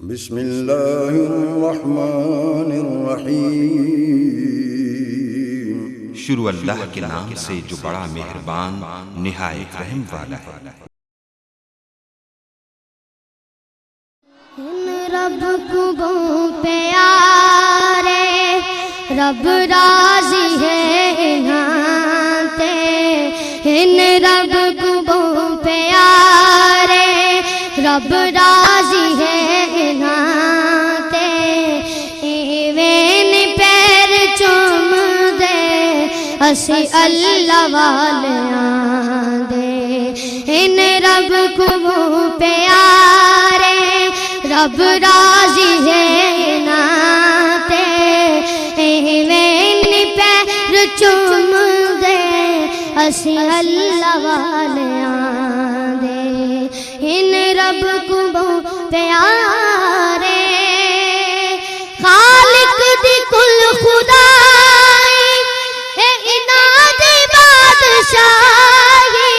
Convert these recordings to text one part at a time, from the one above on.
بسم اللہ الرحمن الرحیم۔ شروع اللہ کے نام سے جو بڑا مہربان نہایت رحم والا ہے۔ رب کو پیارے رب راضی ہے نہاتے، ان رب کو پیارے رب راضی ہے نہاتے، ایویں پیر چوم دے اسی اللہ والیاں دے، ان رب کو پیارے رب راضی ہے ناتے، ایویں پیر چوم دے اسی اللہ والیاں دے، ان رب کو پیارے خالق دی کل خدائی اے اناد بادشاہی،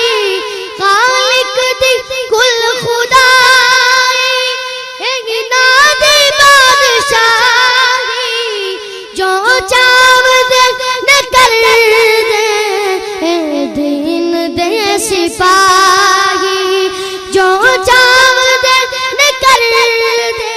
خالق دی کل خدائی اے اناد بادشاہی، جو چاو دے کر دے اے دین دے سپاہی، جو چاو دے کر دے۔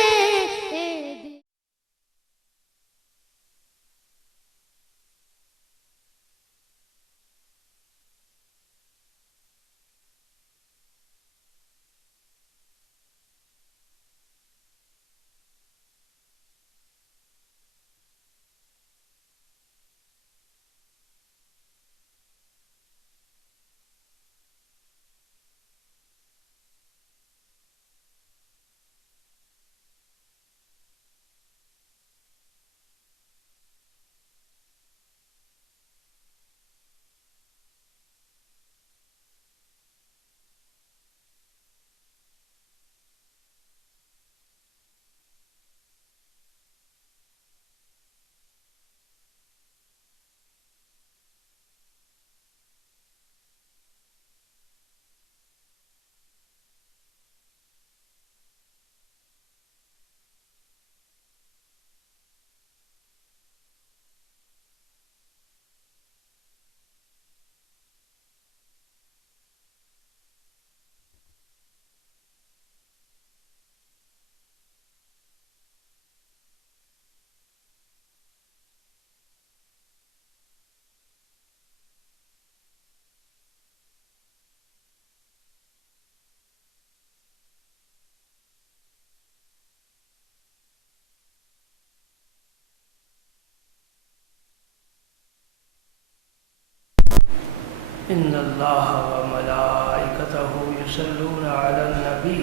ان اللہ وملائکتہ یصلون علی النبی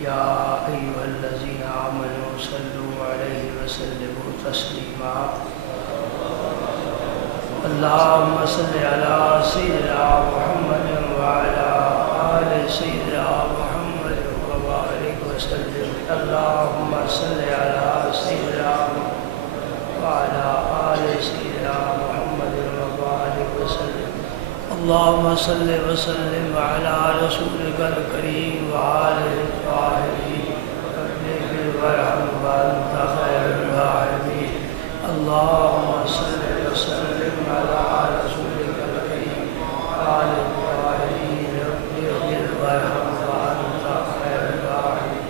یا ایھا الذین آمنوا صلوا علیہ وسلموا تسلیما۔ اللہم صل علی سیدنا محمد وعلی آل سیدنا محمد وبارک وسلم۔ اللہم صل علی سیدنا وعلی آل سیدنا محمد وبارک وسلم۔ اللہم صل وسلم علی رسولک الکریم وآلہ الطاہرین وارحم وانت خیر الراحمین۔ اللہم صل وسلم علی رسولک الکریم وآلہ الطاہرین وارحم وانت خیر الراحمین۔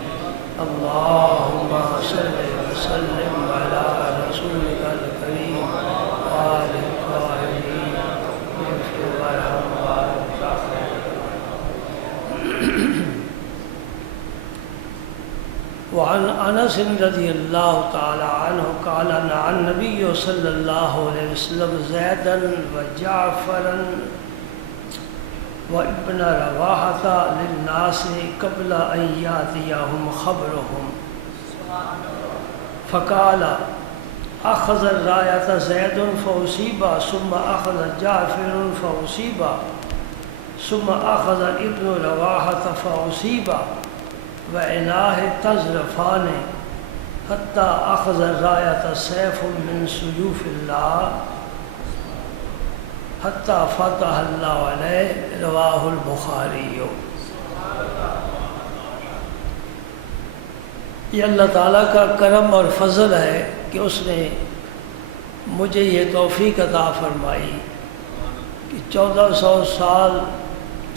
اللہم صل وسلم علی رسولک الکریم وآلہ الطاہرین وعن انس رضی اللہ تعالی عنہ قال نعى النبی صلی اللہ علیہ وسلم زیدا وجعفرا وابن رواحة للناس قبل ان یاتیہم خبرهم، فقال اخذ الراية زید فاصیب ثم اخذ جعفر فاصیب ثم اخذ ابن رواحة فاصیب وعناه تزرفان حتى اخذ الراية سيف من سيوف الله حتى فتح الله عليه، رواه البخاري۔ یہ اللہ تعالیٰ کا کرم اور فضل ہے کہ اس نے مجھے یہ توفیق عطا فرمائی کہ 1400 سال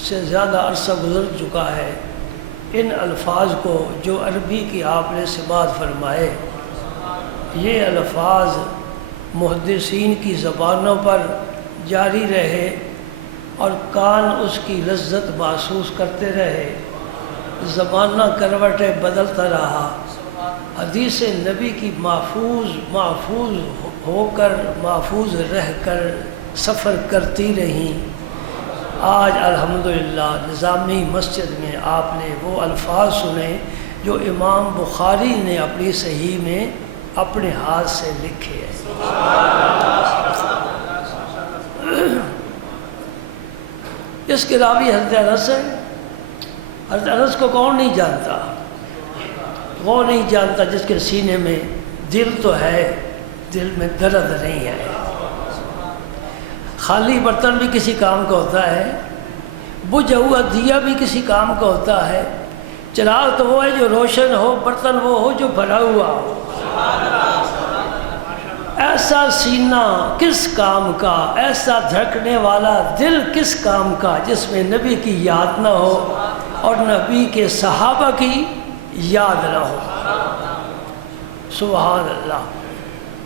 سے زیادہ عرصہ گزر چکا ہے، ان الفاظ کو جو عربی کی آپ نے سماعت فرمائے، یہ الفاظ محدثین کی زبانوں پر جاری رہے اور کان اس کی لذت محسوس کرتے رہے، زمانہ کروٹیں بدلتا رہا، حدیث نبی کی محفوظ ہو کر محفوظ رہ کر سفر کرتی رہیں۔ آج الحمدللہ نظامی مسجد میں آپ نے وہ الفاظ سنے جو امام بخاری نے اپنی صحیح میں اپنے ہاتھ سے لکھے ہیں۔ اس کے راوی حضرت انس ہے۔ حضرت انس کو کون نہیں جانتا؟ وہ نہیں جانتا جس کے سینے میں دل تو ہے، دل میں درد نہیں ہے۔ خالی برتن بھی کسی کام کا ہوتا ہے، بجھا ہوا دیا بھی کسی کام کا ہوتا ہے۔ چراغ تو وہ ہے جو روشن ہو، برتن وہ ہو جو بھرا ہوا ہو۔ ایسا سینہ کس کام کا، ایسا دھڑکنے والا دل کس کام کا جس میں نبی کی یاد نہ ہو اور نبی کے صحابہ کی یاد نہ ہو۔ سبحان اللہ۔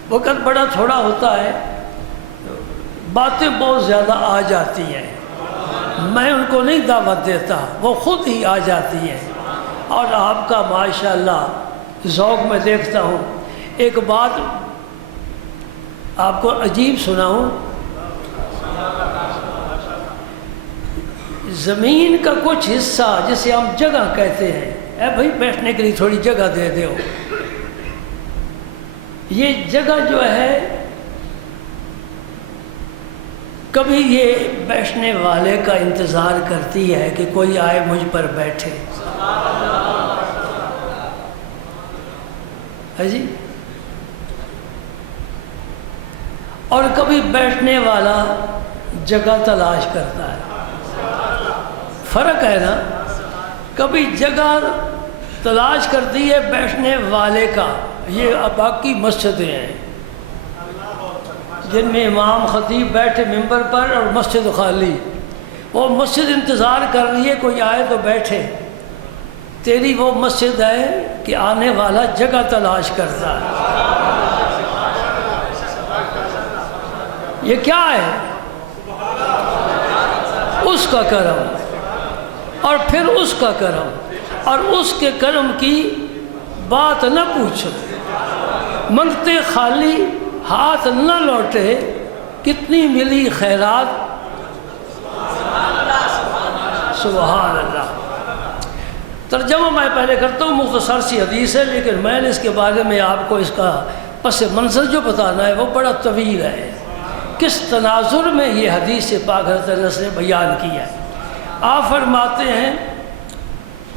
وقت بڑا تھوڑا ہوتا ہے، باتیں بہت زیادہ آ جاتی ہیں، میں ان کو نہیں دعوت دیتا، وہ خود ہی آ جاتی ہیں۔ اور آپ کا ماشاءاللہ ذوق میں دیکھتا ہوں۔ ایک بات آپ کو عجیب سناؤں، زمین کا کچھ حصہ جسے ہم جگہ کہتے ہیں، اے بھائی بیٹھنے کے لیے تھوڑی جگہ دے دو، یہ جگہ جو ہے کبھی یہ بیٹھنے والے کا انتظار کرتی ہے کہ کوئی آئے مجھ پر بیٹھے، ہے جی، اور کبھی بیٹھنے والا جگہ تلاش کرتا ہے۔ فرق ہے نا، کبھی جگہ تلاش کرتی ہے بیٹھنے والے کا۔ یہ باقی مسجدیں ہیں جن میں امام خطیب بیٹھے ممبر پر اور مسجد خالی، وہ مسجد انتظار کر رہی ہے کوئی آئے تو بیٹھے۔ تیری وہ مسجد ہے کہ آنے والا جگہ تلاش کرتا ہے۔ یہ کیا ہے؟ اس کا کرم اور پھر اس کا کرم، اور اس کے کرم کی بات نہ پوچھو، منگتے خالی ہاتھ نہ لوٹے، کتنی ملی خیرات۔ سبحان اللہ۔ ترجمہ میں پہلے کرتا ہوں، مختصر سی حدیث ہے، لیکن میں نے اس کے بارے میں آپ کو اس کا پس منظر جو بتانا ہے وہ بڑا طویل ہے۔ کس تناظر میں یہ حدیث پاک حضرت انس نے بیان کی ہے۔ آپ فرماتے ہیں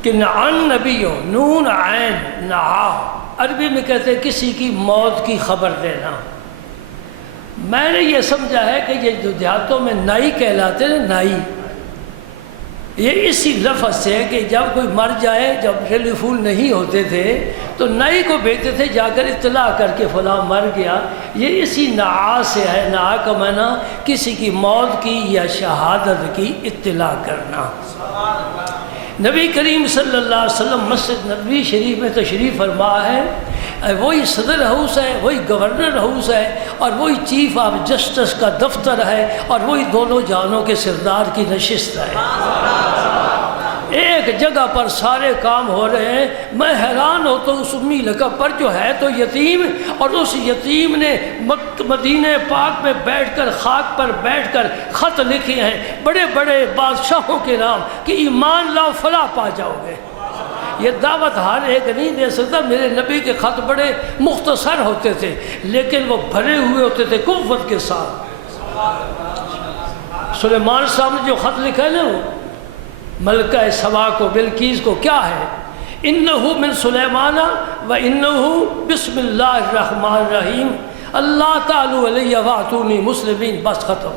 کہ نعن نبیوں، نون عین نعا، عربی میں کہتے ہیں کسی کی موت کی خبر دینا۔ میں نے یہ سمجھا ہے کہ یہ جو دیہاتوں میں نائی کہلاتے ہیں، نائی، یہ اسی لفظ سے ہے کہ جب کوئی مر جائے، جب ٹیلی فون نہیں ہوتے تھے تو نائی کو بھیجتے تھے جا کر اطلاع کر کے فلاں مر گیا۔ یہ اسی نعا سے ہے۔ نعا کا معنی کسی کی موت کی یا شہادت کی اطلاع کرنا۔ نبی کریم صلی اللہ علیہ وسلم مسجد نبوی شریف میں تشریف فرما ہے، وہی صدر ہاؤس ہے، وہی گورنر ہاؤس ہے، اور وہی چیف آف جسٹس کا دفتر ہے، اور وہی دونوں جہانوں کے سردار کی نشست ہے۔ ایک جگہ پر سارے کام ہو رہے ہیں۔ میں حیران ہوتا ہوں اس امی لقب پر، جو ہے تو یتیم، اور اس یتیم نے مدینہ پاک میں بیٹھ کر، خاک پر بیٹھ کر خط لکھے ہیں بڑے بڑے بادشاہوں کے نام کہ ایمان لاؤ فلاح پا جاؤ گے۔ یہ دعوت ہر ایک نہیں دے سکتا۔ میرے نبی کے خط بڑے مختصر ہوتے تھے لیکن وہ بھرے ہوئے ہوتے تھے قوت کے ساتھ۔ سلیمان صاحب نے جو خط لکھا ہے نا، وہ ملکہ سبا کو، بلقیس کو، کیا ہے؟ انہو من سلیمان و انہو بسم اللہ الرحمن الرحیم اللہ تعالی علیہ واتونی مسلمین، بس ختم۔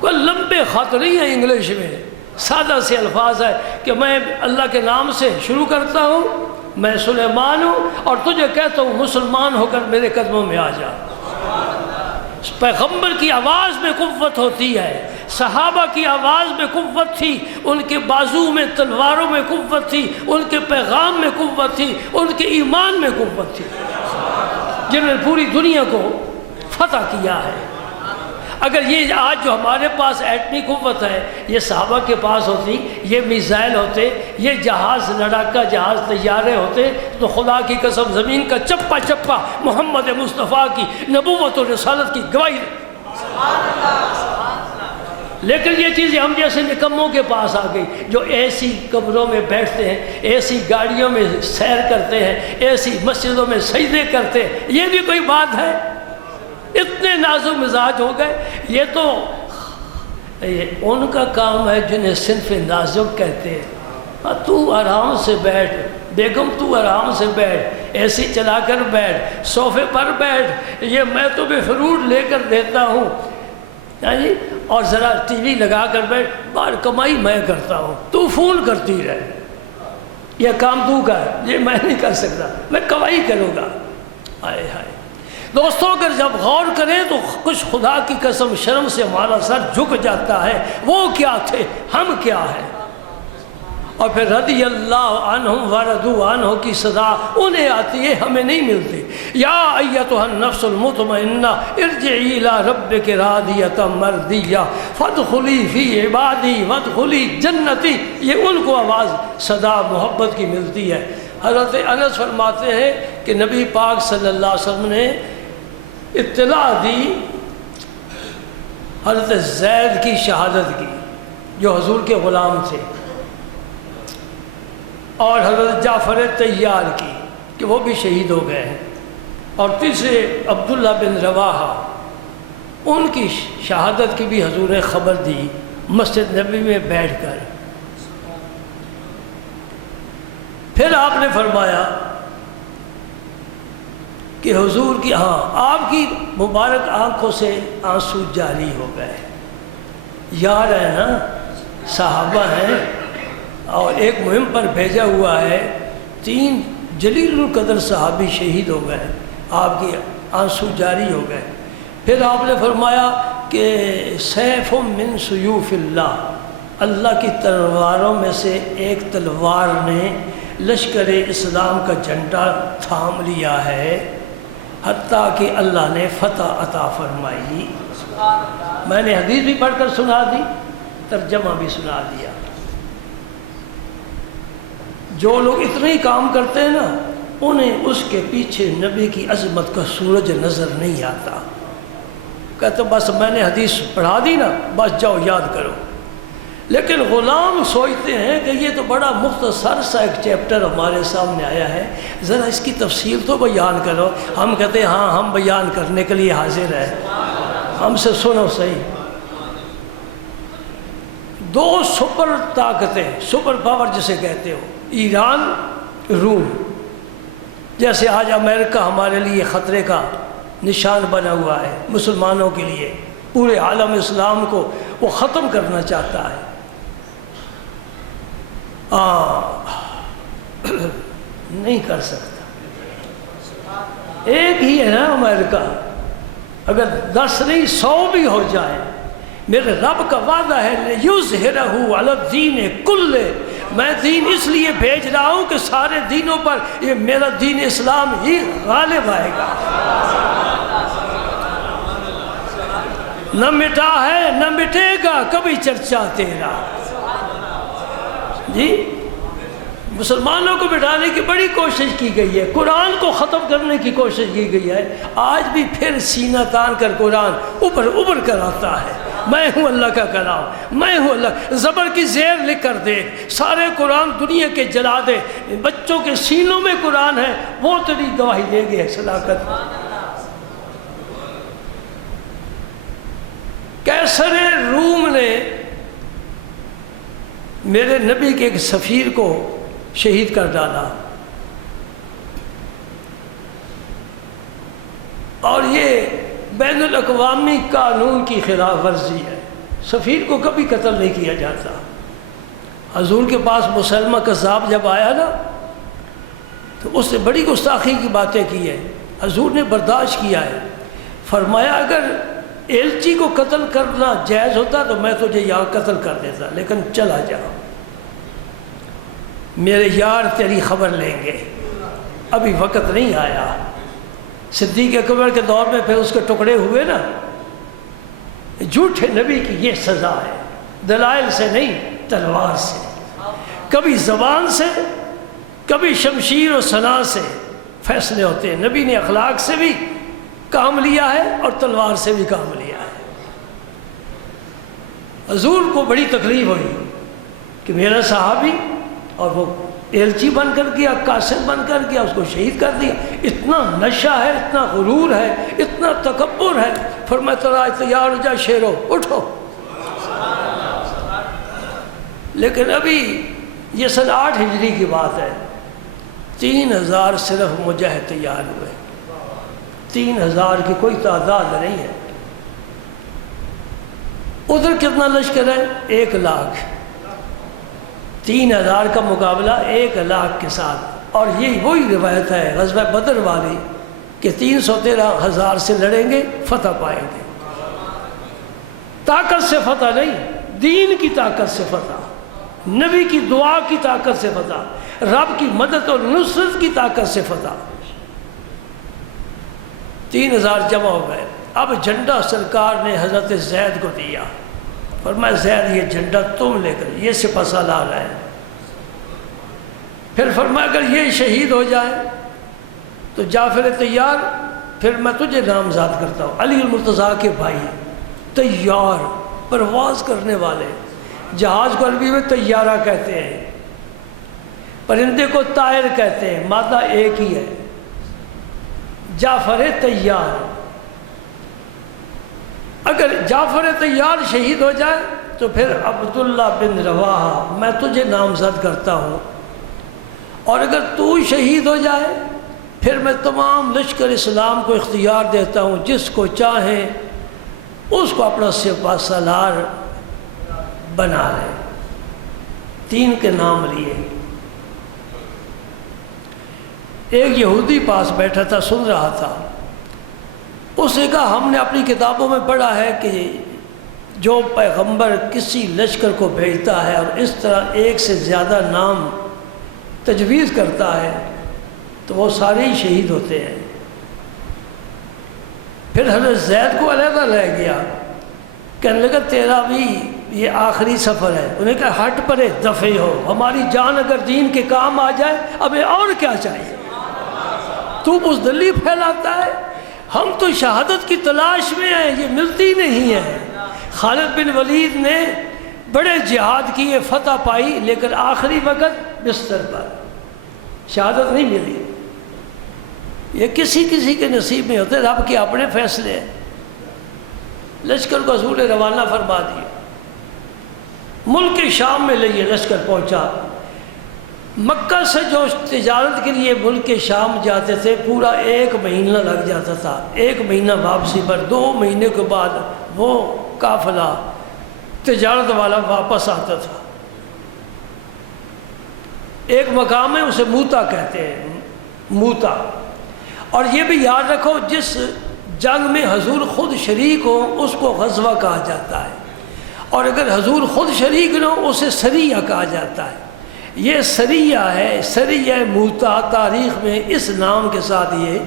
کوئی لمبے خط نہیں ہے انگلش میں، سادہ سے الفاظ ہے کہ میں اللہ کے نام سے شروع کرتا ہوں، میں سلیمان ہوں اور تجھے کہتا ہوں مسلمان ہو کر میرے قدموں میں آ جا۔ پیغمبر کی آواز میں قوت ہوتی ہے، صحابہ کی آواز میں قوت تھی، ان کے بازو میں تلواروں میں قوت تھی، ان کے پیغام میں قوت تھی، ان کے ایمان میں قوت تھی، جنہوں نے پوری دنیا کو فتح کیا ہے۔ اگر یہ آج جو ہمارے پاس ایٹمی قوت ہے یہ صحابہ کے پاس ہوتی، یہ میزائل ہوتے، یہ جہاز، لڑاکا جہاز، طیارے ہوتے، تو خدا کی قسم زمین کا چپا چپا محمد مصطفیٰ کی نبوت و رسالت کی گواہی۔ لیکن یہ چیزیں ہم جیسے نکموں کے پاس آ گئی جو ایسی قبروں میں بیٹھتے ہیں، ایسی گاڑیوں میں سیر کرتے ہیں، ایسی مسجدوں میں سجدے کرتے ہیں، یہ بھی کوئی بات ہے؟ اتنے نازک مزاج ہو گئے۔ یہ تو ان کا کام ہے جنہیں صنف نازک کہتے ہیں۔ تو آرام سے بیٹھ بیگم، تو آرام سے بیٹھ، اے سی چلا کر بیٹھ، صوفے پر بیٹھ، یہ میں تمہیں فروٹ لے کر دیتا ہوں جی، اور ذرا ٹی وی لگا کر بیٹھ، بار کمائی میں کرتا ہوں، تو فون کرتی رہے، یہ کام تو کر، یہ میں نہیں کر سکتا، میں کمائی کروں گا۔ ہائے ہائے دوستوں، اگر جب غور کریں تو کچھ خدا کی قسم شرم سے ہمارا سر جھک جاتا ہے۔ وہ کیا تھے، ہم کیا ہیں؟ اور پھر رضی اللہ عنہم ورضوا عنہ کی صدا انہیں آتی ہے، ہمیں نہیں ملتی۔ یا ایتھا النفس المطمئنہ ارجعی الی ربک راضیۃ مرضیہ فادخلی فی عبادی وادخلی جنتی، یہ ان کو آواز صدا محبت کی ملتی ہے۔ حضرت انس فرماتے ہیں کہ نبی پاک صلی اللہ علیہ وسلم نے اطلاع دی حضرت زید کی شہادت کی جو حضور کے غلام تھے، اور حضرت جعفر طیار کی کہ وہ بھی شہید ہو گئے ہیں، اور تیسرے عبداللہ بن رواحہ ان کی شہادت کی بھی حضور نے خبر دی مسجد نبی میں بیٹھ کر۔ پھر آپ نے فرمایا کہ حضور کی آپ کی مبارک آنکھوں سے آنسو جاری ہو گئے۔ یار ہے نا، صحابہ ہیں اور ایک مہم پر بھیجا ہوا ہے، 3 جلیل القدر صحابی شہید ہو گئے، آپ کی آنسو جاری ہو گئے۔ پھر آپ نے فرمایا کہ سیف من سیوف اللہ، اللہ کی تلواروں میں سے ایک تلوار نے لشکر اسلام کا جھنڈا تھام لیا ہے، حتیٰ کہ اللہ نے فتح عطا فرمائی۔ میں نے حدیث بھی پڑھ کر سنا دی، ترجمہ بھی سنا دیا۔ جو لوگ اتنے ہی کام کرتے ہیں نا، انہیں اس کے پیچھے نبی کی عظمت کا سورج نظر نہیں آتا۔ کہتے بس میں نے حدیث پڑھا دی نا، بس جاؤ یاد کرو۔ لیکن غلام سوچتے ہیں کہ یہ تو بڑا مختصر سا ایک چیپٹر ہمارے سامنے آیا ہے، ذرا اس کی تفصیل تو بیان کرو۔ ہم کہتے ہیں ہاں ہم بیان کرنے کے لیے حاضر ہیں، ہم سے سنو صحیح۔ 2 سپر طاقتیں، سپر پاور جسے کہتے ہو، ایران، روم، جیسے آج امریکہ ہمارے لیے خطرے کا نشان بنا ہوا ہے، مسلمانوں کے لیے، پورے عالم اسلام کو وہ ختم کرنا چاہتا ہے۔ نہیں کر سکتا۔ ایک ہی ہے نا امریکہ، اگر 10 نہیں 100 بھی ہو جائے، میرے رب کا وعدہ ہے لِيُظْهِرَهُ عَلَى الدِّينِ كُلِّهِ، میں دین اس لیے بھیج رہا ہوں کہ سارے دینوں پر یہ میرا دین اسلام ہی غالب آئے گا۔ نہ مٹا ہے نہ مٹے گا کبھی چرچا تیرا۔ جی مسلمانوں کو مٹانے کی بڑی کوشش کی گئی ہے، قرآن کو ختم کرنے کی کوشش کی گئی ہے، آج بھی پھر سینہ تان کر قرآن ابھر کر آتا ہے۔ میں ہوں اللہ کا کلام، میں ہوں اللہ، زبر کی زیر لکھ کر دے، سارے قرآن دنیا کے جلا دے، بچوں کے سینوں میں قرآن ہے، وہ تیری گواہی دے گے صداقت۔ کیسر روم نے میرے نبی کے ایک سفیر کو شہید کر ڈالا، اور یہ بین الاقوامی قانون کی خلاف ورزی ہے۔ سفیر کو کبھی قتل نہیں کیا جاتا۔ حضور کے پاس مسلمہ کذاب جب آیا نا، تو اس نے بڑی گستاخی کی باتیں کی ہیں، حضور نے برداشت کیا ہے، فرمایا اگر ایلچی کو قتل کرنا جائز ہوتا تو میں تجھے یہاں قتل کر دیتا، لیکن چلا جا، میرے یار تیری خبر لیں گے، ابھی وقت نہیں آیا۔ صدیق اکبر کے دور میں پھر اس کے ٹکڑے ہوئے نا۔ جھوٹے نبی کی یہ سزا ہے، دلائل سے نہیں، تلوار سے، کبھی زبان سے، کبھی شمشیر و سنا سے فیصلے ہوتے ہیں۔ نبی نے اخلاق سے بھی کام لیا ہے اور تلوار سے بھی کام لیا ہے۔ حضور کو بڑی تکلیف ہوئی کہ میرا صحابی، اور وہ ایلچی بن کر گیا، قاصد بن کر گیا، اس کو شہید کر دیا۔ اتنا نشہ ہے، اتنا غرور ہے، اتنا تکبر ہے۔ فرمایا تو آج تیار ہو جا شیرو، اٹھو۔ لیکن ابھی یہ سن 8 ہجری کی بات ہے، 3000 صرف مجاہد تیار ہوئے، 3000 کی کوئی تعداد نہیں ہے۔ ادھر کتنا لشکر ہے؟ 1 لاکھ۔ 3000 کا مقابلہ 1 لاکھ کے ساتھ۔ اور یہ وہی روایت ہے غزوہ بدر والی کہ 313,000 سے لڑیں گے، فتح پائیں گے۔ طاقت سے فتح نہیں، دین کی طاقت سے فتح، نبی کی دعا کی طاقت سے فتح، رب کی مدد اور نصرت کی طاقت سے فتح۔ 3000 جمع ہو گئے۔ اب جھنڈا سرکار نے حضرت زید کو دیا، فرمایا زید یہ جھنڈا تم لے کر، یہ سپہ سالار ہے۔ پھر فرمایا اگر یہ شہید ہو جائے تو جعفر تیار، پھر میں تجھے نامزد کرتا ہوں۔ علی المرتضیٰ کے بھائی، تیار، پرواز کرنے والے، جہاز کو عربی میں طیارہ کہتے ہیں، پرندے کو طائر کہتے ہیں، مادہ ایک ہی ہے، جعفر تیار۔ اگر جعفر تیار شہید ہو جائے تو پھر عبداللہ بن رواحہ میں تجھے نامزد کرتا ہوں، اور اگر تو شہید ہو جائے پھر میں تمام لشکر اسلام کو اختیار دیتا ہوں، جس کو چاہیں اس کو اپنا سپہ سالار بنا لے۔ 3 کے نام لیے۔ ایک یہودی پاس بیٹھا تھا، سن رہا تھا، اس نے کہا ہم نے اپنی کتابوں میں پڑھا ہے کہ جو پیغمبر کسی لشکر کو بھیجتا ہے اور اس طرح ایک سے زیادہ نام تجویز کرتا ہے تو وہ سارے ہی شہید ہوتے ہیں۔ پھر حضرت زید کو علیحدہ لے گیا، کہنے لگا تیرا بھی یہ آخری سفر ہے۔ انہیں کہا ہٹ پرے، دفع ہو، ہماری جان اگر دین کے کام آ جائے ابھی اور کیا چاہیے؟ تو بزدلی پھیلاتا ہے، ہم تو شہادت کی تلاش میں ہیں، یہ ملتی نہیں ہے۔ خالد بن ولید نے بڑے جہاد کیے، فتح پائی، لیکن آخری وقت بستر پر شہادت نہیں ملی۔ یہ کسی کسی کے نصیب میں ہوتے، رب کے اپنے فیصلے ہیں۔ لشکر کو حضور نے روانہ فرما دیا، ملک شام میں لے لشکر پہنچا۔ مکہ سے جو تجارت کے لیے ملک شام جاتے تھے پورا 1 مہینہ لگ جاتا تھا، 1 مہینہ واپسی پر، 2 مہینے کے بعد وہ قافلہ تجارت والا واپس آتا تھا۔ ایک مقام ہے اسے موتا کہتے ہیں، موتا۔ اور یہ بھی یاد رکھو جس جنگ میں حضور خود شریک ہو اس کو غزوہ کہا جاتا ہے، اور اگر حضور خود شریک نہ ہو اسے سریہ کہا جاتا ہے۔ یہ سریہ ہے، سریہ موتا، تاریخ میں اس نام کے ساتھ یہ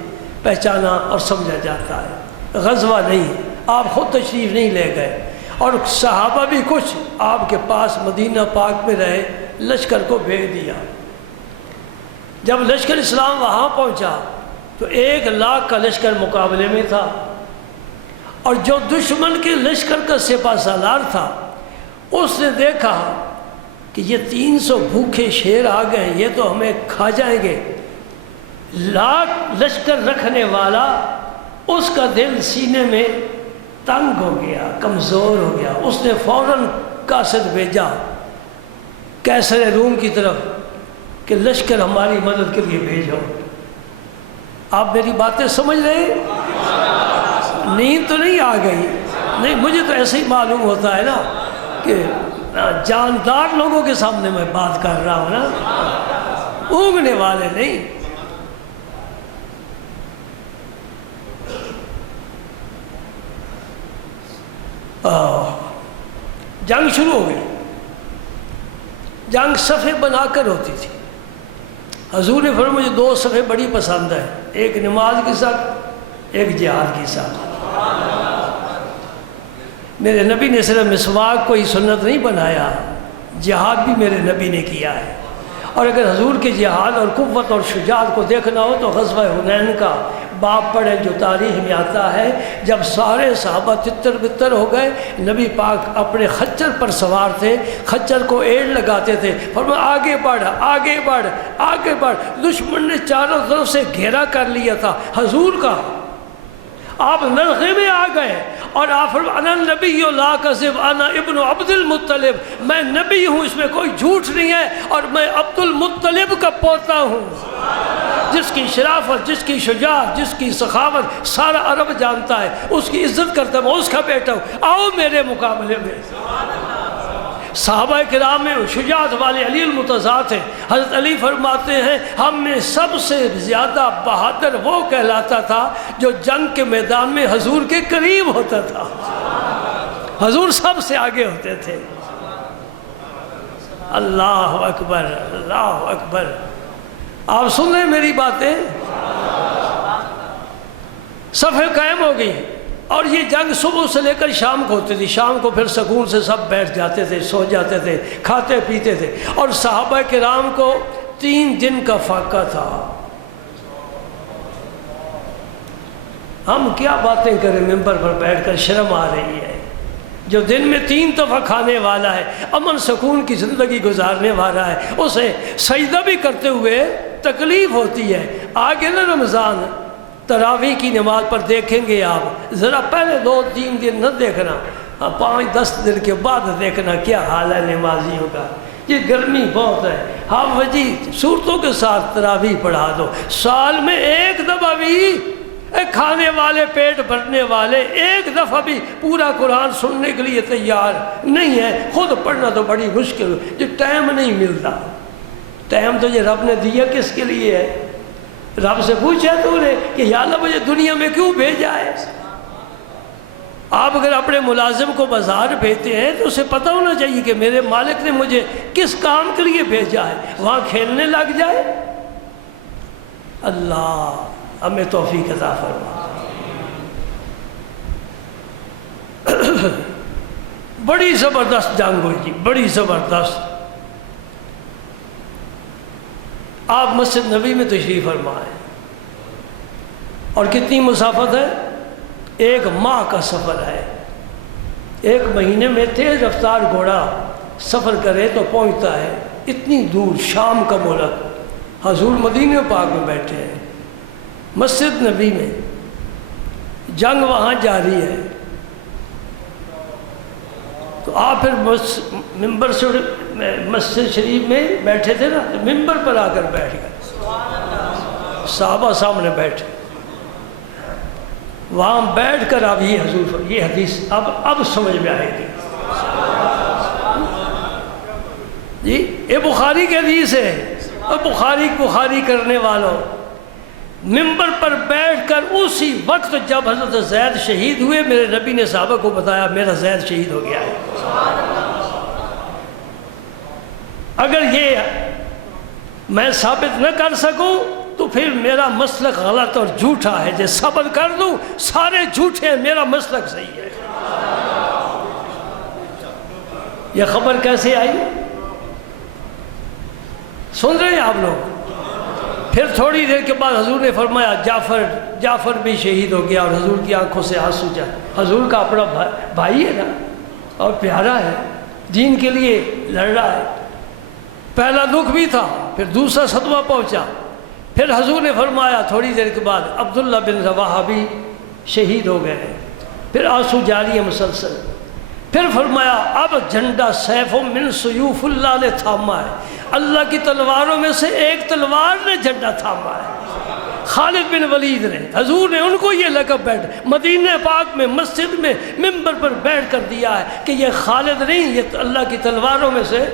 پہچانا اور سمجھا جاتا ہے، غزوہ نہیں۔ آپ خود تشریف نہیں لے گئے، اور صحابہ بھی کچھ آپ کے پاس مدینہ پاک میں رہے، لشکر کو بھیج دیا۔ جب لشکر اسلام وہاں پہنچا تو 1 لاکھ کا لشکر مقابلے میں تھا، اور جو دشمن کے لشکر کا سپہ سالار تھا اس نے دیکھا کہ یہ 300 بھوکے شیر آ گئے ہیں، یہ تو ہمیں کھا جائیں گے۔ لاکھ لشکر رکھنے والا اس کا دل سینے میں تنگ ہو گیا، کمزور ہو گیا۔ اس نے فوراً قاصد بھیجا قیصر روم کی طرف کہ لشکر ہماری مدد کے لیے بھیجو۔ آپ میری باتیں سمجھ رہے ہیں؟ نیند تو نہیں آ گئی؟ نہیں، مجھے تو ایسے ہی معلوم ہوتا ہے نا کہ جاندار لوگوں کے سامنے میں بات کر رہا ہوں نا، اونگنے والے نہیں۔ جنگ شروع ہو گئی. جنگ صفے بنا کر ہوتی تھی. حضور نے فرمایا مجھے 2 صفے بڑی پسند ہے، ایک نماز کی صف، ایک جہاد کی صف. میرے نبی نے صرف مسواک کو ہی سنت نہیں بنایا، جہاد بھی میرے نبی نے کیا ہے. اور اگر حضور کے جہاد اور قوت اور شجاعت کو دیکھنا ہو تو غزوہ حنین کا باب پڑھیں جو تاریخ میں آتا ہے. جب سارے صحابہ تتر بتر ہو گئے، نبی پاک اپنے خچر پر سوار تھے، خچر کو ایڑ لگاتے تھے، فرمایا آگے بڑھ آگے بڑھ آگے بڑھ. دشمن نے چاروں طرف سے گھیرا کر لیا تھا حضور کا. آپ نرخے میں آ گئے اور آپ انا نبی لا کذب انا ابن عبد المطلب، میں نبی ہوں، اس میں کوئی جھوٹ نہیں ہے، اور میں عبد المطلب کا پوتا ہوں. جس کی شرافت، جس کی شجاعت، جس کی سخاوت سارا عرب جانتا ہے، اس کی عزت کرتا ہے، میں اس کا بیٹا ہوں، آؤ میرے مقابلے میں. صحابہ کرام میں شجاعت والے علی المتضاد ہیں. حضرت علی فرماتے ہیں ہم میں سب سے زیادہ بہادر وہ کہلاتا تھا جو جنگ کے میدان میں حضور کے قریب ہوتا تھا. حضور سب سے آگے ہوتے تھے. اللہ اکبر اللہ اکبر. آپ سن رہے ہیں میری باتیں؟ صفیں قائم ہو گئی اور یہ جنگ صبح سے لے کر شام کو ہوتی تھی. شام کو پھر سکون سے سب بیٹھ جاتے تھے، سو جاتے تھے، کھاتے پیتے تھے. اور صحابہ کرام کو 3 دن کا فاقہ تھا. ہم کیا باتیں کریں ممبر پر بیٹھ کر، شرم آ رہی ہے. جو دن میں 3 دفعہ کھانے والا ہے، امن سکون کی زندگی گزارنے والا ہے، اسے سجدہ بھی کرتے ہوئے تکلیف ہوتی ہے. آگے نا رمضان، تراویح کی نماز پر دیکھیں گے آپ، ذرا پہلے 2-3 دن نہ دیکھنا، 5-10 دن کے بعد دیکھنا کیا حال ہے نمازیوں کا. یہ گرمی بہت ہے، ہاں وجی صورتوں کے ساتھ تراویح پڑھا دو. سال میں 1 دفعہ بھی کھانے والے، پیٹ بھرنے والے 1 دفعہ بھی پورا قرآن سننے کے لیے تیار نہیں ہے. خود پڑھنا تو بڑی مشکل، جو ٹائم نہیں ملتا. ٹائم تو یہ رب نے دیا کس کے لیے ہے؟ رب سے پوچھا تو نے کہ یا اللہ مجھے دنیا میں کیوں بھیجا ہے؟ آپ اگر اپنے ملازم کو بازار بھیجتے ہیں تو اسے پتہ ہونا چاہیے کہ میرے مالک نے مجھے کس کام کے لیے بھیجا ہے، وہاں کھیلنے لگ جائے. اللہ ہمیں توفیق عطا فرما. بڑی زبردست جنگ ہوئی جی، بڑی زبردست. آپ مسجد نبی میں تشریف فرمائیں، اور کتنی مسافت ہے؟ 1 ماہ کا سفر ہے. 1 مہینے میں تیز رفتار گھوڑا سفر کرے تو پہنچتا ہے اتنی دور، شام کا ملک. حضور مدینہ پاک میں بیٹھے ہیں، مسجد نبی میں، جنگ وہاں جاری ہے. تو آپ پھر ممبر سے مسجد شریف میں بیٹھے تھے نا، ممبر پر آ کر بیٹھ گئے. صحابہ سامنے بیٹھے، وہاں بیٹھ کر اب یہ حضور یہ حدیث اب سمجھ میں آئے گی جی. یہ بخاری کی حدیث ہے. اور بخاری کرنے والوں، ممبر پر بیٹھ کر اسی وقت جب حضرت زید شہید ہوئے، میرے نبی نے صحابہ کو بتایا میرا زید شہید ہو گیا ہے. اگر یہ میں ثابت نہ کر سکوں تو پھر میرا مسلک غلط اور جھوٹا ہے. جو ثابت کر دوں سارے جھوٹے ہیں، میرا مسلک صحیح ہے. یہ خبر کیسے آئی سن رہے ہیں آپ لوگ؟ پھر تھوڑی دیر کے بعد حضور نے فرمایا جعفر بھی شہید ہو گیا، اور حضور کی آنکھوں سے آنسو جائے. حضور کا اپنا بھائی ہے نا، اور پیارا ہے، دین کے لیے لڑ رہا ہے. پہلا دکھ بھی تھا، پھر دوسرا صدمہ پہنچا. پھر حضور نے فرمایا تھوڑی دیر کے بعد عبداللہ بن رواحہ بھی شہید ہو گئے. پھر آنسو جاری ہے مسلسل. پھر فرمایا اب جھنڈا سیف من سیوف اللہ نے تھاما ہے، اللہ کی تلواروں میں سے ایک تلوار نے جھنڈا تھاما ہے. خالد بن ولید نے، حضور نے ان کو یہ لقب بیٹھ مدینہ پاک میں مسجد میں ممبر پر بیٹھ کر دیا ہے کہ یہ خالد نہیں، یہ اللہ کی تلواروں میں سے.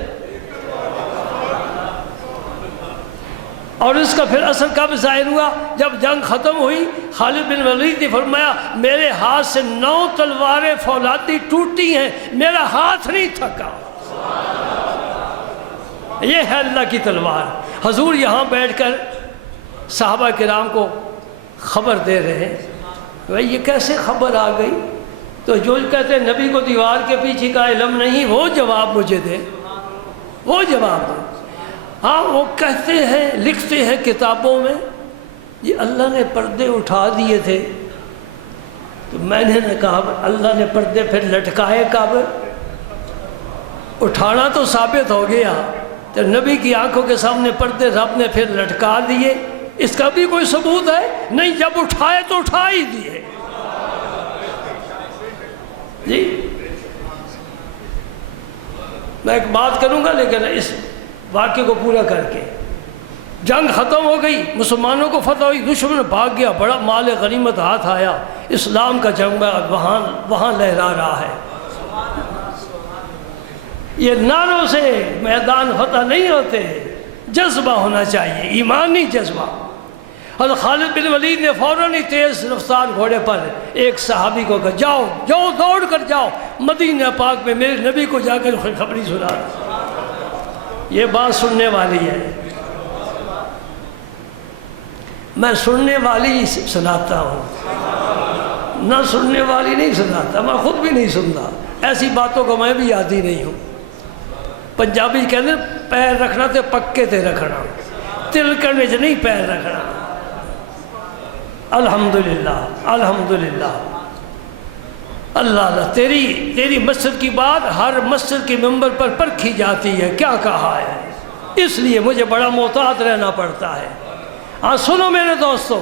اور اس کا پھر اثر کب ظاہر ہوا؟ جب جنگ ختم ہوئی، خالد بن ولید نے فرمایا میرے ہاتھ سے 9 تلواریں فولادی ٹوٹی ہیں، میرا ہاتھ نہیں تھکا۔ یہ ہے اللہ کی تلوار۔ حضور یہاں بیٹھ کر صحابہ کرام کو خبر دے رہے ہیں، بھائی یہ کیسے خبر آ گئی؟ تو جو کہتے ہیں نبی کو دیوار کے پیچھے کا علم نہیں، وہ جواب مجھے دے، وہ جواب دے۔ ہاں وہ کہتے ہیں، لکھتے ہیں کتابوں میں یہ اللہ نے پردے اٹھا دیے تھے، تو میں نے کہا اللہ نے پردے پھر لٹکائے کب؟ اٹھانا تو ثابت ہو گیا، تو نبی کی آنکھوں کے سامنے پردے رب نے پھر لٹکا دیے، اس کا بھی کوئی ثبوت ہے؟ نہیں، جب اٹھائے تو اٹھا ہی دیے۔ جی میں ایک بات کروں گا لیکن اس واقعے کو پورا کر کے، جنگ ختم ہو گئی، مسلمانوں کو فتح ہوئی، دشمن بھاگ گیا، بڑا مال غنیمت ہاتھ آیا، اسلام کا جنگا وہاں لہرا رہا ہے۔ یہ نعروں سے میدان فتح نہیں ہوتے، جذبہ ہونا چاہیے، ایمانی جذبہ۔ حضرت خالد بن ولید نے فوراً ہی تیز رفتار گھوڑے پر ایک صحابی کو کہا جاؤ جاؤ، دوڑ کر جاؤ مدینہ پاک میں میرے نبی کو جا کر خبری سنا۔ یہ بات سننے والی ہے، میں سننے والی سناتا ہوں، نہ سننے والی نہیں سناتا، میں خود بھی نہیں سنتا، ایسی باتوں کو میں بھی عادی نہیں ہوں۔ پنجابی کہتے ہیں پیر رکھنا تے پکے تے رکھنا، تلکن وچ نہیں پیر رکھنا۔ الحمدللہ الحمدللہ، اللہ اللہ، تیری مسجد کی بات ہر مسجد کے ممبر پر پرکھی جاتی ہے، کیا کہا ہے، اس لیے مجھے بڑا محتاط رہنا پڑتا ہے۔ ہاں سنو میرے دوستو،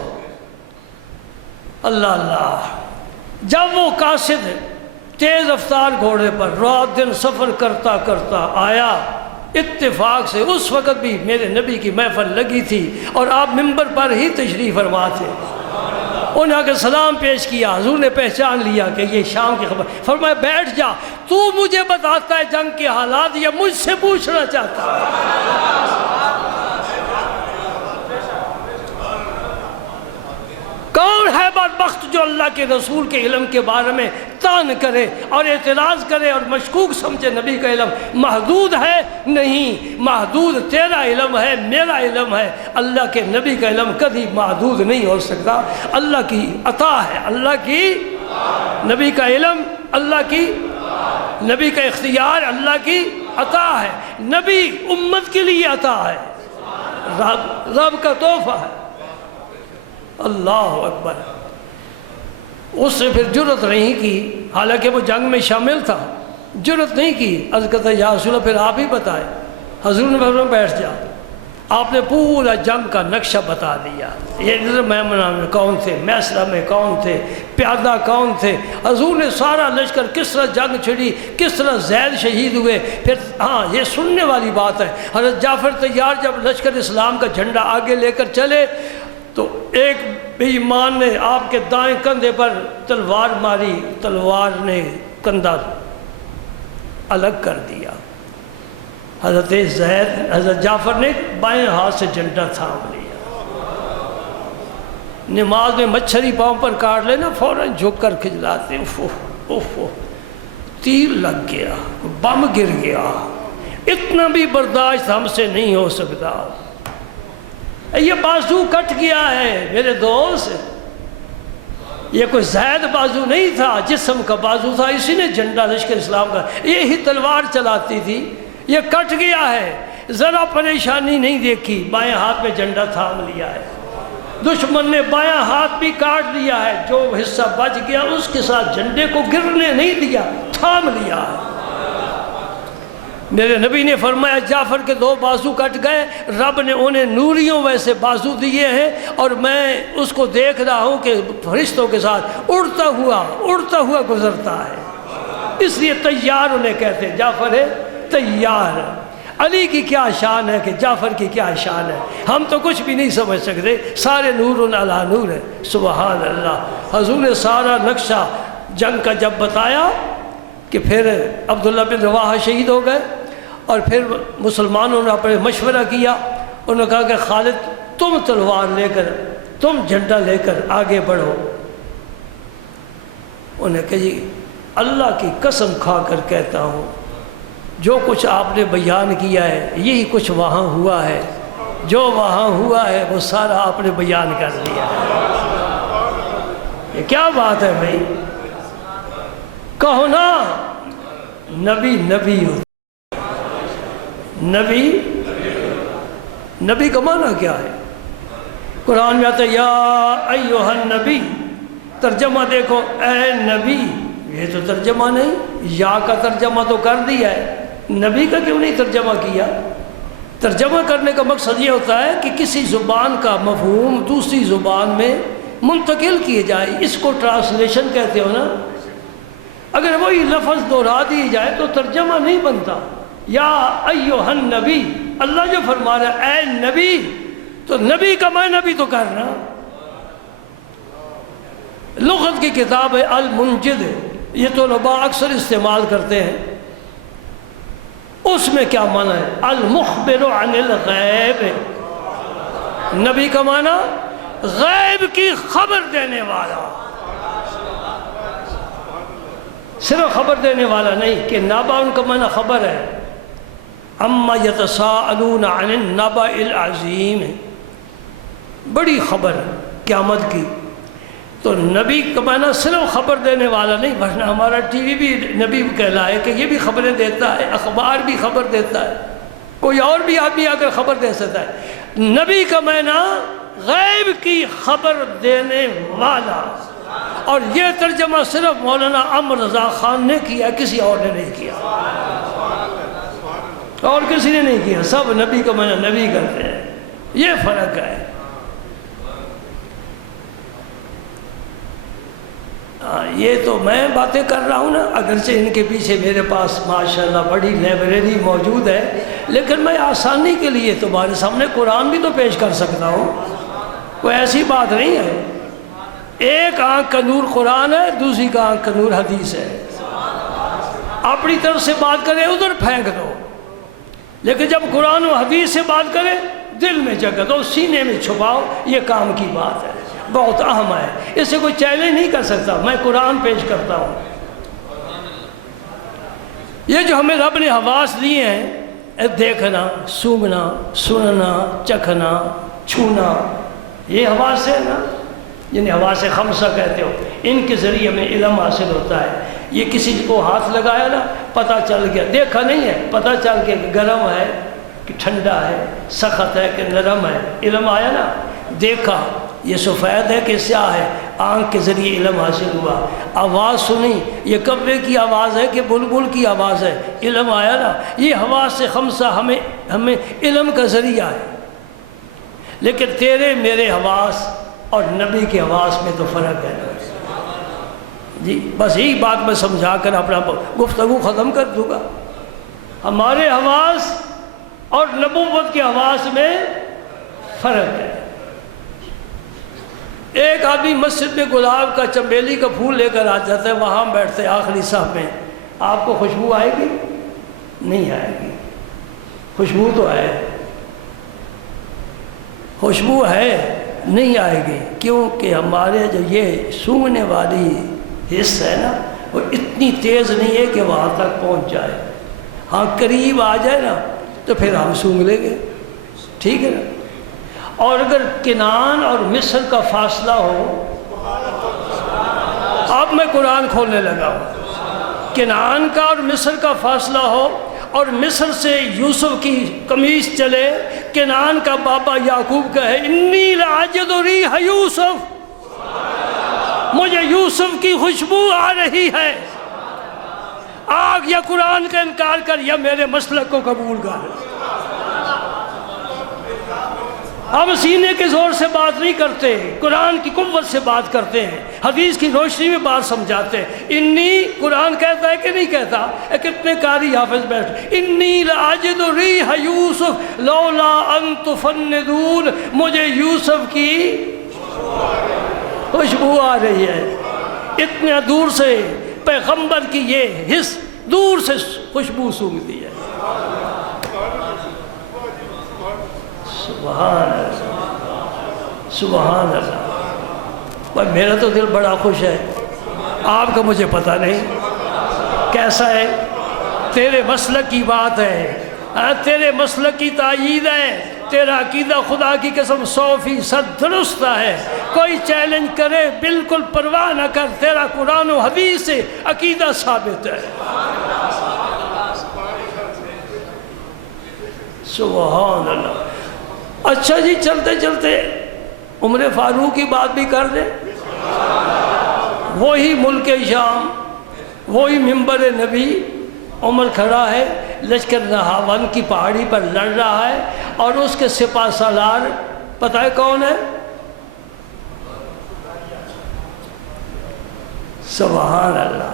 اللہ اللہ، جب وہ قاصد تیز رفتار گھوڑے پر رات دن سفر کرتا کرتا آیا، اتفاق سے اس وقت بھی میرے نبی کی محفل لگی تھی اور آپ ممبر پر ہی تشریف فرما تھے۔ انہوں نے سلام پیش کیا، حضور نے پہچان لیا کہ یہ شام کی خبر، فرمایا بیٹھ جا، تو مجھے بتاتا ہے جنگ کے حالات یا مجھ سے پوچھنا چاہتا ہے؟ کون ہے بدبخت جو اللہ کے رسول کے علم کے بارے میں طعن کرے اور اعتراض کرے اور مشکوک سمجھے؟ نبی کا علم محدود ہے؟ نہیں، محدود تیرا علم ہے، میرا علم ہے، اللہ کے نبی کا علم کبھی محدود نہیں ہو سکتا۔ اللہ کی عطا ہے، اللہ کی، نبی کا علم اللہ کی، نبی کا اختیار اللہ کی عطا ہے، نبی امت کے لیے عطا ہے، رب کا تحفہ ہے۔ اللہ اکبر۔ اس نے پھر جرت نہیں کی، حالانکہ وہ جنگ میں شامل تھا، جرت نہیں کی، عرض کرتا یا رسول اللہ پھر آپ ہی بتائیں۔ حضور نے فرمایا بیٹھ جا، آپ نے پورا جنگ کا نقشہ بتا دیا، یہ میمنہ میں کون تھے، میسرہ میں کون تھے، پیادہ کون تھے، حضور نے سارا لشکر کس طرح جنگ چھڑی، کس طرح زید شہید ہوئے۔ پھر ہاں یہ سننے والی بات ہے، حضرت جعفر طیار جب لشکر اسلام کا جھنڈا آگے لے کر چلے تو ایک بے ایمان نے آپ کے دائیں کندھے پر تلوار ماری، تلوار نے کندھا الگ کر دیا۔ حضرت جعفر نے بائیں ہاتھ سے جھنڈا تھام لیا۔ نماز میں مچھری پاؤں پر کاٹ لینا فوراً جھک کر کھجلاتے، تیر لگ گیا، بم گر گیا، اتنا بھی برداشت ہم سے نہیں ہو سکتا۔ یہ بازو کٹ گیا ہے میرے دوست، یہ کوئی زائد بازو نہیں تھا، جسم کا بازو تھا، اسی نے جھنڈا لشکر اسلام کا، یہی تلوار چلاتی تھی، یہ کٹ گیا ہے، ذرا پریشانی نہیں دیکھی، بائیں ہاتھ میں جھنڈا تھام لیا ہے۔ دشمن نے بائیں ہاتھ بھی کاٹ لیا ہے، جو حصہ بچ گیا اس کے ساتھ جھنڈے کو گرنے نہیں دیا، تھام لیا ہے۔ میرے نبی نے فرمایا جعفر کے 2 بازو کٹ گئے، رب نے انہیں نوریوں ویسے بازو دیے ہیں، اور میں اس کو دیکھ رہا ہوں کہ فرشتوں کے ساتھ اڑتا ہوا گزرتا ہے، اس لیے تیار انہیں کہتے ہیں، جعفر ہے تیار۔ علی کی کیا شان ہے کہ جعفر کی کیا شان ہے، ہم تو کچھ بھی نہیں سمجھ سکتے، سارے نور علی نور ہے، سبحان اللہ۔ حضور نے سارا نقشہ جنگ کا جب بتایا کہ پھر عبداللہ بن رواحہ شہید ہو گئے، اور پھر مسلمانوں نے اپنے مشورہ کیا، انہوں نے کہا کہ خالد تم تلوار لے کر، تم جھنڈا لے کر آگے بڑھو۔ انہیں کہ جی اللہ کی قسم کھا کر کہتا ہوں جو کچھ آپ نے بیان کیا ہے یہی کچھ وہاں ہوا ہے، جو وہاں ہوا ہے وہ سارا آپ نے بیان کر دیا ہے۔ یہ کیا بات ہے بھائی؟ کہو نا نبی نبی ہو، نبی نبی کا معنی کیا ہے؟ قرآن میں آتا ہے یا ایھا النبی، ترجمہ دیکھو اے نبی، یہ تو ترجمہ نہیں، یا کا ترجمہ تو کر دیا ہے، نبی کا کیوں نہیں ترجمہ کیا؟ ترجمہ کرنے کا مقصد یہ ہوتا ہے کہ کسی زبان کا مفہوم دوسری زبان میں منتقل کیے جائے، اس کو ٹرانسلیشن کہتے ہو نا۔ اگر وہی لفظ دہرا دی جائے تو ترجمہ نہیں بنتا۔ یا ایھا النبی، اللہ جو فرما رہا ہے اے نبی، تو نبی کا معنی بھی تو کرنا۔ لغت کی کتاب ہے المنجد، یہ طلباء اکثر استعمال کرتے ہیں۔ اس میں کیا معنی ہے؟ المخبر عن الغیب، نبی کا معنی غیب کی خبر دینے والا، صرف خبر دینے والا نہیں کہ نبا ان کا معنی خبر ہے۔ اما یتساءلون عن النبأ العظیم، بڑی خبر قیامت کی، تو نبی کا معنی صرف خبر دینے والا نہیں، ورنہ ہمارا ٹی وی بھی نبی کہلائے کہ یہ بھی خبریں دیتا ہے، اخبار بھی خبر دیتا ہے، کوئی اور بھی آدمی آ کر خبر دے سکتا ہے۔ نبی کا معنی غیب کی خبر دینے والا، اور یہ ترجمہ صرف مولانا امر رضا خان نے کیا، کسی اور نے نہیں کیا، اور کسی نے نہیں کیا، سب نبی کا معنی نبی کرتے ہیں، یہ فرق ہے۔ یہ تو میں باتیں کر رہا ہوں نا، اگرچہ ان کے پیچھے میرے پاس ماشاءاللہ بڑی لائبریری موجود ہے، لیکن میں آسانی کے لیے تمہارے سامنے قرآن بھی تو پیش کر سکتا ہوں، کوئی ایسی بات نہیں ہے۔ ایک آنکھ کا نور قرآن ہے، دوسری کا آنکھ کا نور حدیث ہے۔ اپنی طرف سے بات کرے ادھر پھینک دو، لیکن جب قرآن و حدیث سے بات کرے دل میں جگہ دو، سینے میں چھپاؤ، یہ کام کی بات ہے، بہت اہم ہے، اس سے کوئی چیلنج نہیں کر سکتا۔ میں قرآن پیش کرتا ہوں۔ یہ جو ہمیں رب نے حواس دیے ہیں، دیکھنا، سونگنا، سننا، چکھنا، چھونا، یہ حواس ہے نا، یعنی حواس خمسہ کہتے ہو، ان کے ذریعے میں علم حاصل ہوتا ہے۔ یہ کسی کو ہاتھ لگایا نا، پتہ چل گیا، دیکھا نہیں ہے، پتہ چل گیا کہ گرم ہے کہ ٹھنڈا ہے، سخت ہے کہ نرم ہے، علم آیا نا۔ دیکھا یہ سفید ہے کہ سیاہ ہے، آنکھ کے ذریعے علم حاصل ہوا۔ آواز سنی، یہ کبے کی آواز ہے کہ بلبل کی آواز ہے، علم آیا نا۔ یہ حواس خمسہ ہمیں علم کا ذریعہ ہے، لیکن تیرے میرے حواس اور نبی کے حواس میں تو فرق ہے جی۔ بس یہی بات میں سمجھا کر اپنا گفتگو ختم کر دوں گا۔ ہمارے حواس اور نبوت کے حواس میں فرق ہے۔ ایک آدمی مسجد میں گلاب کا، چنبیلی کا پھول لے کر آ جاتا ہے، وہاں بیٹھتے آخری صف میں، آپ کو خوشبو آئے گی؟ نہیں آئے گی۔ خوشبو تو ہے، خوشبو ہے، نہیں آئے گی، کیونکہ ہمارے جو یہ سونگنے والی حص ہے نا، وہ اتنی تیز نہیں ہے کہ وہاں تک پہنچ جائے۔ ہاں قریب آ جائے نا تو پھر ہم سونگ لیں گے، ٹھیک ہے نا۔ اور اگر کنعان اور مصر کا فاصلہ ہو، اب میں قرآن کھولنے لگا ہوں، کنعان کا اور مصر کا فاصلہ ہو، اور مصر سے یوسف کی قمیص چلے، کنعان کا بابا یعقوب کہے انی لاجد ریح یوسف، مجھے یوسف کی خوشبو آ رہی ہے، آگ یا قرآن کا انکار کر یا میرے مسلک کو قبول کر۔ ہم سینے کے زور سے بات نہیں کرتے، قرآن کی قوت سے بات کرتے ہیں، حدیث کی روشنی میں بات سمجھاتے ہیں۔ انی قرآن کہتا ہے کہ نہیں کہتا؟ کتنے قاری حافظ بیٹھ، انی لاجد ریح یوسف لولا ان تفندون، مجھے یوسف کی خوشبو آ رہی ہے۔ اتنا دور سے پیغمبر کی یہ حس دور سے خوشبو سونگتی ہے۔ سبحان اللہ۔ سبحان اللہ. بھائی میرا تو دل بڑا خوش ہے، آپ کا مجھے پتہ نہیں کیسا ہے. تیرے مسلک کی بات ہے، تیرے مسلک کی تائید ہے، تیرا عقیدہ خدا کی قسم 100% درست ہے. کوئی چیلنج کرے بالکل پرواہ نہ کر، تیرا قرآن و حدیث سے عقیدہ ثابت ہے. سبحان اللہ. اچھا جی، چلتے چلتے عمر فاروق کی بات بھی کر دیں. وہی ملک شام، وہی منبر نبی، عمر کھڑا ہے، لشکر نہاون کی پہاڑی پر لڑ رہا ہے، اور اس کے سپہ سالار پتہ ہے کون ہے؟ سبحان اللہ.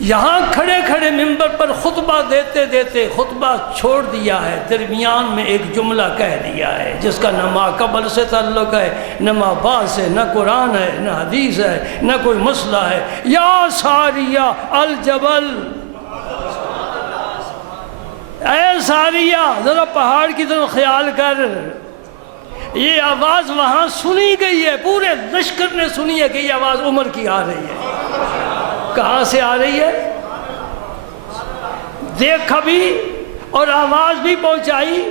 یہاں کھڑے کھڑے منبر پر خطبہ دیتے دیتے خطبہ چھوڑ دیا ہے، درمیان میں ایک جملہ کہہ دیا ہے جس کا نہ ما قبل سے تعلق ہے، نہ ما بعد سے، نہ قرآن ہے، نہ حدیث ہے، نہ کوئی مسئلہ ہے. یا ساریہ الجبل، اے ساریہ ذرا پہاڑ کی طرف خیال کر. یہ آواز وہاں سنی گئی ہے، پورے لشکر نے سنی ہے کہ یہ آواز عمر کی آ رہی ہے. کہاں سے آ رہی ہے؟ دیکھا بھی اور آواز بھی پہنچائی.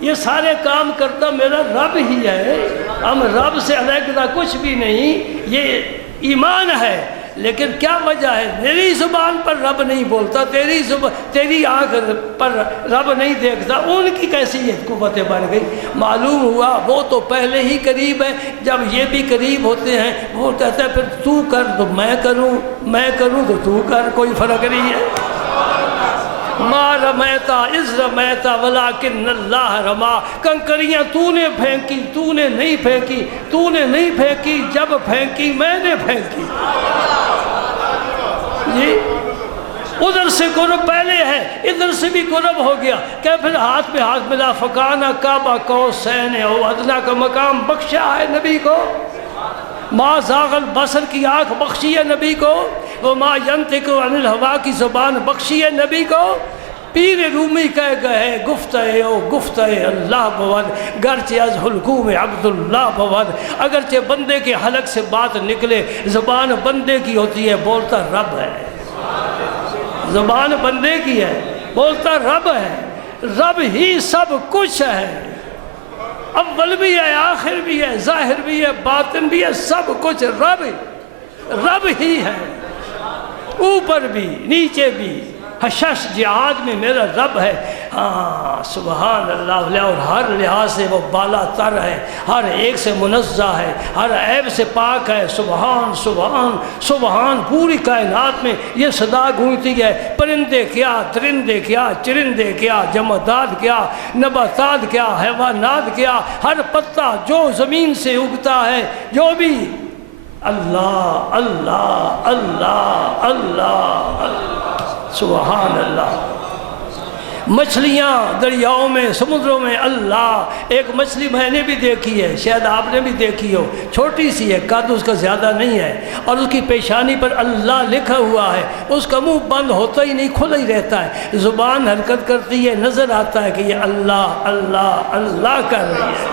یہ سارے کام کرتا میرا رب ہی ہے، ہم رب سے علیحدہ کچھ بھی نہیں. یہ ایمان ہے، لیکن کیا وجہ ہے؟ میری زبان پر رب نہیں بولتا، تیری آنکھ پر رب نہیں دیکھتا. ان کی کیسی یہ قوتیں بن گئی؟ معلوم ہوا وہ تو پہلے ہی قریب ہے. جب یہ بھی قریب ہوتے ہیں، وہ کہتا ہے پھر تو کر تو میں کروں، میں کروں تو تو کر، کوئی فرق نہیں ہے. ما رمیتا اذ رمیتا ولکن اللہ رما. کنکریاں تو نے پھینکی، تو نے نہیں پھینکی. تو نے نہیں پھینکی، جب پھینکی میں نے پھینکی. جی ادھر سے قرب پہلے ہے، ادھر سے بھی قرب ہو گیا. کہ پھر ہاتھ میں ہاتھ ملا. فکانہ کعبہ قوسین او ادنیٰ کا مقام بخشا ہے نبی کو. ما زاغ البصر کی آنکھ بخشی ہے نبی کو. وما ینطق عن الہوا کی زبان بخشی ہے نبی کو. پیر رومی کہہ گئے گفتہ او گفتہ اللہ بود، گرچہ از حلقوم عبداللہ بود. اگرچہ بندے کے حلق سے بات نکلے، زبان بندے کی ہوتی ہے، بولتا رب ہے. زبان بندے کی ہے، بولتا رب ہے. رب ہی سب کچھ ہے، اول بھی ہے، آخر بھی ہے، ظاہر بھی ہے، باطن بھی ہے، سب کچھ رب ہی ہے. اوپر بھی نیچے بھی، حشش جہاد میں میرا رب ہے. ہاں سبحان اللہ. اور ہر لحاظ سے وہ بالا تر ہے، ہر ایک سے منزہ ہے، ہر عیب سے پاک ہے. سبحان سبحان سبحان. پوری کائنات میں یہ صدا گونجتی ہے. پرندے کیا، درندے کیا، چرندے کیا، جمادات کیا، نباتات کیا، حیوانات کیا، ہر پتا جو زمین سے اگتا ہے، جو بھی اللہ اللہ اللہ اللہ اللہ. سبحان اللہ. مچھلیاں دریاؤں میں، سمندروں میں اللہ. ایک مچھلی میں نے بھی دیکھی ہے، شاید آپ نے بھی دیکھی ہو. چھوٹی سی ہے، قد اس کا زیادہ نہیں ہے، اور اس کی پیشانی پر اللہ لکھا ہوا ہے. اس کا منہ بند ہوتا ہی نہیں، کھلا ہی رہتا ہے. زبان حرکت کرتی ہے، نظر آتا ہے کہ یہ اللہ اللہ اللہ کر رہی ہے.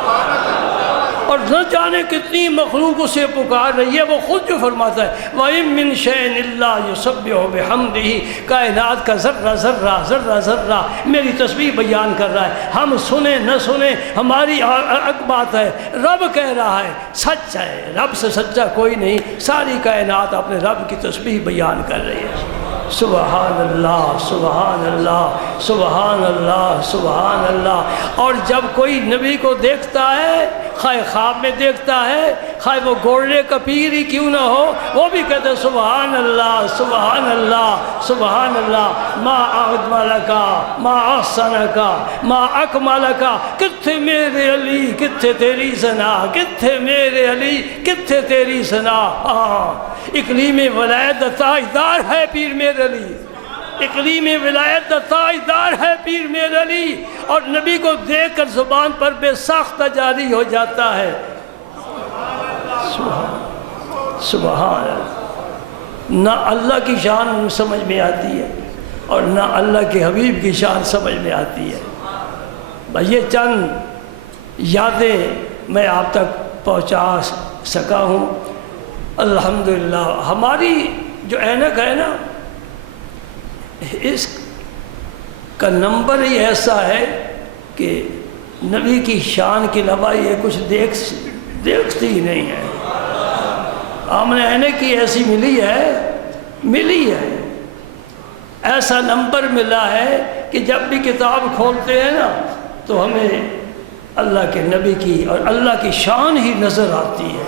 اور نہ جانے کتنی مخلوق اسے پکار رہی ہے. وہ خود جو فرماتا ہے وَإِن مِّن شَيْءٍ إِلَّا يُسَبِّحُ بِحَمْدِهِ. کائنات کا ذرہ ذرہ ذرہ ذرہ میری تسبیح بیان کر رہا ہے. ہم سنیں نہ سنیں ہماری حق بات ہے. رب کہہ رہا ہے، سچ ہے، رب سے سچا کوئی نہیں. ساری کائنات اپنے رب کی تسبیح بیان کر رہی ہے. سبحان اللہ سبحان اللہ سبحان اللہ سبحان اللہ. اور جب کوئی نبی کو دیکھتا ہے، خواہ خواب میں دیکھتا ہے، خواہ وہ گھوڑے کا پیر ہی کیوں نہ ہو، وہ بھی کہتے ہیں سبحان اللہ سبحان اللہ سبحان اللہ. ما اجملکا ما احسنکا ما اکملکا. کتھے میرے علی کتھے تیری ثنا، کتھے میرے علی کتھے تیری ثنا. اقلیم ولایت تاجدار ہے پیر میر علی. اقلیم ولایت تاجدار ہے پیر میر علی. اور نبی کو دیکھ کر زبان پر بے ساختہ جاری ہو جاتا ہے. سبحان اللہ. نہ اللہ کی شان سمجھ میں آتی ہے اور نہ اللہ کے حبیب کی شان سمجھ میں آتی ہے. یہ چند یادیں میں آپ تک پہنچا سکا ہوں۔ الحمدللہ ہماری جو اینک ہے نا، اس کا نمبر ہی ایسا ہے کہ نبی کی شان کے علاوہ یہ کچھ دیکھتی ہی نہیں ہے۔ ہم نے اینک کی ایسی ملی ہے، ایسا نمبر ملا ہے کہ جب بھی کتاب کھولتے ہیں نا تو ہمیں اللہ کے نبی کی اور اللہ کی شان ہی نظر آتی ہے۔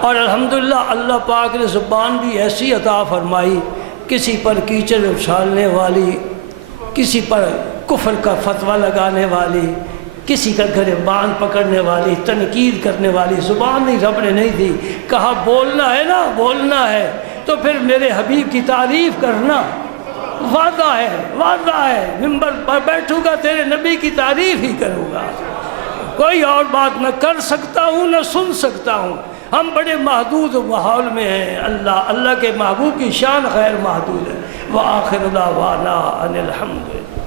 اور الحمدللہ اللہ پاک نے زبان بھی ایسی عطا فرمائی، کسی پر کیچڑ اچھالنے والی، کسی پر کفر کا فتویٰ لگانے والی، کسی کا گریبان پکڑنے والی، تنقید کرنے والی زبان نہیں رب نے نہیں دی۔ کہا بولنا ہے نا، بولنا ہے تو پھر میرے حبیب کی تعریف کرنا، وعدہ ہے، منبر پر بیٹھوں گا تیرے نبی کی تعریف ہی کروں گا، کوئی اور بات نہ کر سکتا ہوں نہ سن سکتا ہوں۔ ہم بڑے محدود ماحول میں ہیں، اللہ کے محبوب کی شان غیر محدود ہے۔ وآخر دعوانا ان الحمد للہ۔